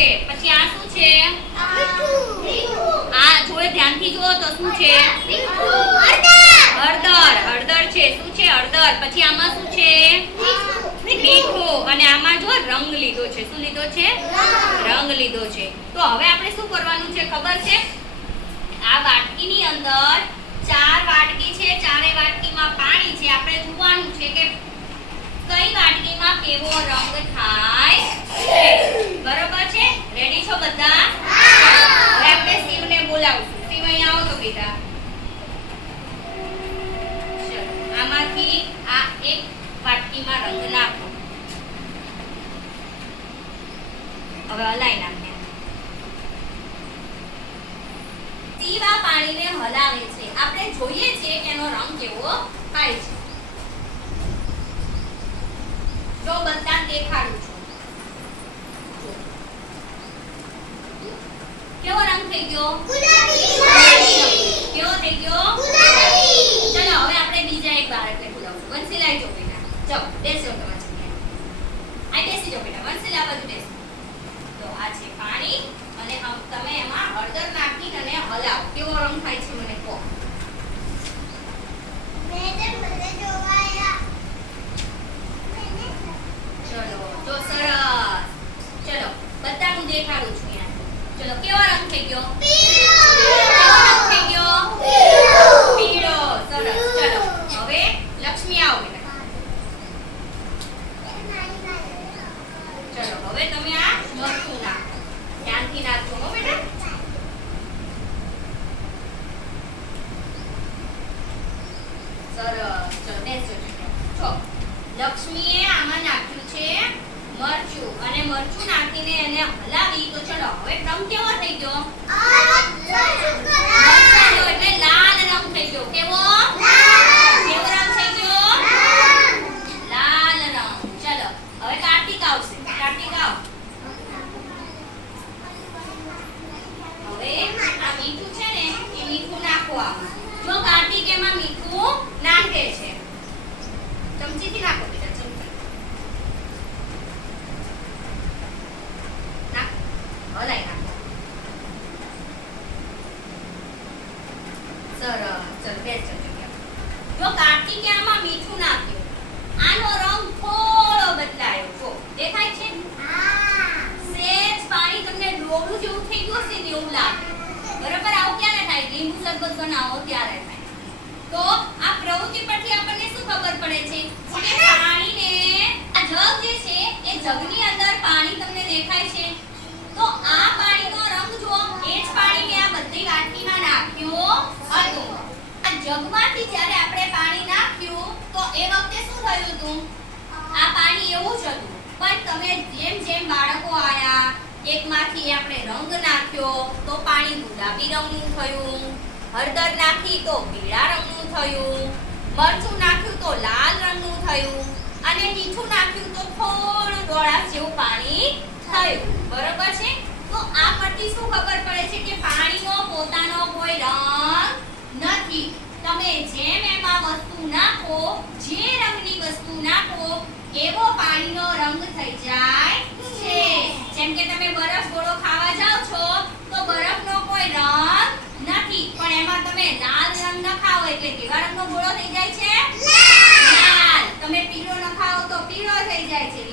છે? પછી આ શું છે? આ જોડે ધ્યાનથી જુઓ તો શું છે? હળદર. હળદર છે. શું છે? હળદર. પછી આમાં શું છે? અને આમાં જો રંગ લીધો છે. શું લીધો છે? રંગ. લીધો છે. તો હવે આપણે શું કરવાનું છે ખબર છે? આ વાટકીની અંદર ચાર વાટકી છે. ચારે વાટકીમાં પાણી છે. આપણે જોવાનું છે કે કઈ વાટકીમાં કેવો રંગ થાય વાટકીમાં રંગ નાખો હવે હલાઈ નાખીએ. શિવ પાણીને હલાવે છે. આપણે જોઈએ છીએ કે એનો રંગ કેવો થાય છે. જો બધા દેખાડું છું. કેવો રંગ થઈ ગયો? કેવો થઈ ગયો? ચલો હવે આપણે બીજા એક બાળકને બોલાવશું વંશીલાઈ આવી જાઓ બેટા જાઓ બેસો તમારા જગ્યાએ આ બેસી જાઓ બેટા વંશીલ આ બાજુ બેસો. તો આ છે પાણી, અને તમે એમાં હળદર નાખી અને હલાવો. કેવો રંગ થાય છે મને કહો. ચલો, તો સરસ. ચલો બધા હું દેખાડું છું અહીંયા. ચલો, કેવો રંગ થઈ ગયો? કેવો રંગ થઈ ગયો પીળો સરસ ચલો હવે લક્ષ્મી આવો બેટા ચલો હવે તમે લક્ષ્મીએ આમાં નાખ્યું છે મરચું. અને મરચું નાખીને એને હલાવી તો ચલો હવે રંગ કેવો થઈ ગયો મરચાંનો એટલે લાલ રંગ થઈ ગયો કેવો કેવો રંગ થઈ ગયો લાલ રંગ ચલો હવે કાર્તિક આવશે કાર્તિક આવ હવે આ મીઠું છે ને એ મીઠું જો કાર્તિક એમાં મીઠું નાખે છે. ચમચીથી નાખો બેટા, ચમચી. નાખ. હલાઈ નાખો. સરસ. ચલ બે ચમચી જો કાર્તિકે આમાં મીઠું નાખ્યું, આનો રંગ થોડો બદલાયો જો દેખાય છે સેજ પાણી તમને ડોળું જેવું થઈ ગયું હશે ને એવું લાગે બરાબર આવું ક્યારે થાય લીંબુ બનાવો ત્યારે થાય તો આ પ્રવૃત્તિ પરથી આપણને શું ખબર પડે છે? કે પાણીને આ જગ જે છે એ જગની અંદર પાણી તમને દેખાય છે. તો આ પાણીનો રંગ જુઓ. એ જ પાણીને આ બધી વાટકીમાં નાખ્યો હતો. આ જગમાંથી જ્યારે આપણે પાણી નાખ્યું તો એ વખતે શું થયું હતું? આ પાણી એવું જ હતું. પણ તમે જેમ જેમ બાળકો આયા એકમાંથી આપણે રંગ નાખ્યો તો પાણી ગુલાબી રંગનું થયું. હળદર નાખી તો પીળા રંગનું થયું, મરચું નાખ્યું તો લાલ રંગનું થયું અને મીઠું નાખ્યું તો થોડું ડોળા જેવું પાણી થયું. બરોબર છે? તો આ પરથી શું ખબર પડે છે કે પાણીનો પોતાનો કોઈ રંગ નથી. તમે જેમ એમાં વસ્તુ નાખો, જે રંગની વસ્તુ નાખો, એવો પાણીનો રંગ થઈ જાય છે. જેમ કે તમે બરફ ગોળો creativity.